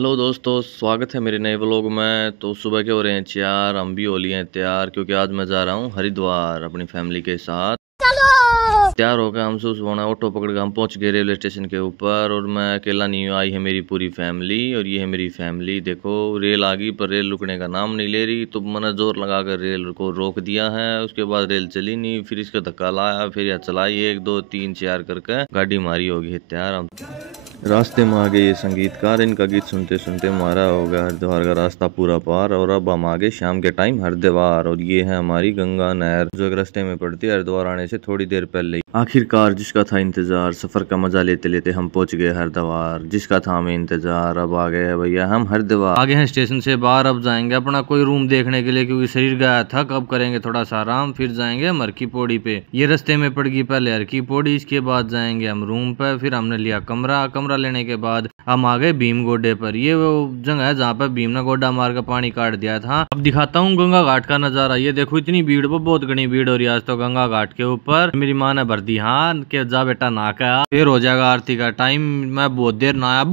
Hello दोस्तों, स्वागत है मेरे नए व्लॉग में। तो सुबह के हो रहे हैं 4, हम भी हो लिए हैं तैयार क्योंकि आज मैं जा रहा हूँ हरिद्वार अपनी फैमिली के साथ। तैयार हो गए हम सुबह ऑटो पकड़ के हम पहुंच गए रेलवे स्टेशन के ऊपर। और मैं अकेला नहीं हूँ, आई है मेरी पूरी फैमिली और ये है मेरी फैमिली। देखो रेल आ गई पर रेल रुकने का नाम नहीं ले रही, तो मैंने जोर लगा कर रेल को रोक दिया है। उसके बाद रेल चली नहीं, फिर इसका धक्का लाया, फिर यह चलाई 1 2 3 4 करके गाड़ी मारी होगी है तैयार। हम रास्ते में आ गए ये संगीतकार, इनका गीत सुनते सुनते हमारा हो गया हरिद्वार का रास्ता पूरा पार। और अब हम आगे शाम के टाइम हरिद्वार, और ये है हमारी गंगा नहर जो एक रास्ते में पड़ती है हरिद्वार आने से थोड़ी देर पहले ही। आखिरकार जिसका था इंतजार, सफर का मजा लेते लेते हम पहुंच गए हरिद्वार। जिसका था हमें इंतजार, अब आ गए भैया हम हरिद्वार। आगे हैं स्टेशन से बाहर, अब जाएंगे अपना कोई रूम देखने के लिए क्योंकि शरीर गया थक। अब करेंगे थोड़ा सा आराम, फिर जाएंगे हम हर की पौड़ी पे। ये रास्ते में पड़ गई पहले हर की पौड़ी, इसके बाद जाएंगे हम रूम पे। फिर हमने लिया कमरा लेने के बाद हम आ गए भीम गोड्डे पर। ये वो जगह है जहाँ पे भीम ने गोड्डा मार कर पानी काट दिया था। अब दिखाता हूँ गंगा घाट का नजारा। ये देखो इतनी भीड़, वो बहुत घनी भीड़ हो रही है आज तो गंगा घाट के ऊपर। मेरी माँ ने भर दी हाँ के जा बेटा नहा के आ, फिर हो जाएगा आरती का टाइम। मैं बहुत देर नहाया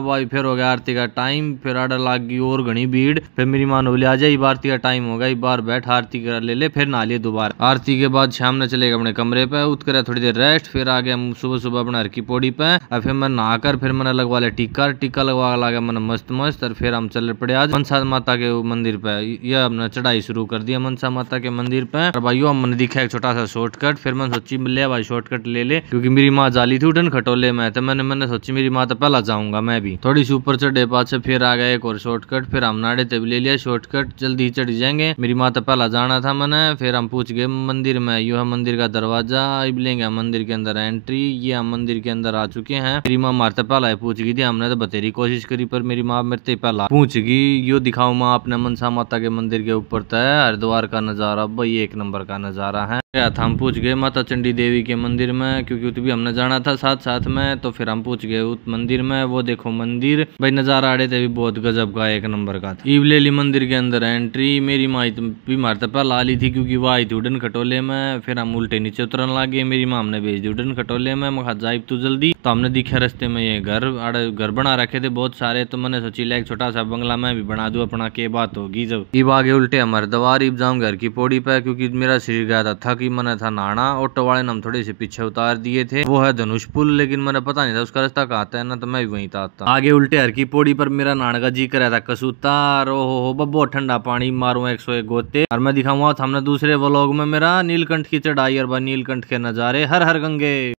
भाई। फिर हो गया आरती का टाइम, फिर आडर लाग गई और घनी भीड़। फिर मेरी माँ ने बोली आ जाए आरती का टाइम हो गया, बार बैठ आरती कर ले ले। फिर नहा लिए दोबारा। आरती के बाद शाम ने चले गए अपने कमरे पे, उतर थोड़ी देर रेस्ट। फिर आ गए हम सुबह सुबह अपने हर की पौड़ी पे। और फिर मैं नहाकर फिर मैंने लगवा लिया टीका लगवा लगा मैंने मस्त। और फिर हम चल पड़े आज मनसा माता के मंदिर पे। यह हमने चढ़ाई शुरू कर दिया मनसा माता के मंदिर पे। और भाइयों हमने दिखा एक छोटा सा शॉर्टकट, फिर मैंने सोची ले भाई शॉर्टकट ले ले, क्योंकि मेरी माँ जाली थी उठन खटोले में। तो मैंने सोची मेरी माँ तो पहला जाऊंगा मैं भी। थोड़ी सी ऊपर चढ़े पास से फिर आ गया एक और शॉर्टकट। फिर हम नाड़े तब ले लिया शॉर्टकट, जल्दी चढ़ जाएंगे। मेरी माँ तो पहला जाना था मैंने। फिर हम पूछ गए मंदिर में, यू है मंदिर का दरवाजा। अब लेंगे मंदिर के अंदर एंट्री। ये हम मंदिर के अंदर आ चुके हैं। मेरी माँ मारते पहला पूछ गई थी, हमने तो बतेरी कोशिश करी पर मेरी माँ मेरे पहला पूछ गई। यो दिखाओ माँ अपने मनसा माता के मंदिर के ऊपर तय हरिद्वार का नजारा भाई 1 नंबर का नजारा है। हम पूछ गए माता चंडी देवी के मंदिर में, क्योंकि उत भी हमने जाना था साथ में। तो फिर हम पूछ गए उस मंदिर में। वो देखो मंदिर भाई नजारा आड़े थे भी बहुत गजब का 1 नंबर का था। ईव ले ली मंदिर के अंदर एंट्री। मेरी माँ भी मारते पहला ली थी क्योंकि वो आई थी उड़न खटोले में। फिर हम उल्टे नीचे उतरन लगे। मेरी माँ हमने भेज दी उड़न खटोले में। मैं जाइब तू जल्दी। तो हमने दिखा रास्ते में ये घर बना रखे थे बहुत सारे। तो मैंने सोची ले एक छोटा सा बंगला मैं भी बना दूं अपना, के बात होगी। जब ईब आगे उल्टे हम हरिद्वार ईब जाऊंगे घर की पौड़ी पे, क्योंकि मेरा शरीर गया था थक। मैंने था नहाना। ऑटो वाले ने हम थोड़े से पीछे उतार दिए थे, वो है धनुष पुल, लेकिन मैंने पता नहीं था उसका रास्ता कहाँ आता है ना, तो मैं भी वहीं था। आगे उल्टे हर की पौड़ी पर मेरा नहाने का जी कर रहा था कसूतार। ओहो बहुत ठंडा पानी, मारो 101 गोते। और मैं दिखाऊंगा हमने दूसरे व्लॉग में मेरा नीलकंठ की चढ़ाई और नीलकंठ के नजारे। हर हर गंगे।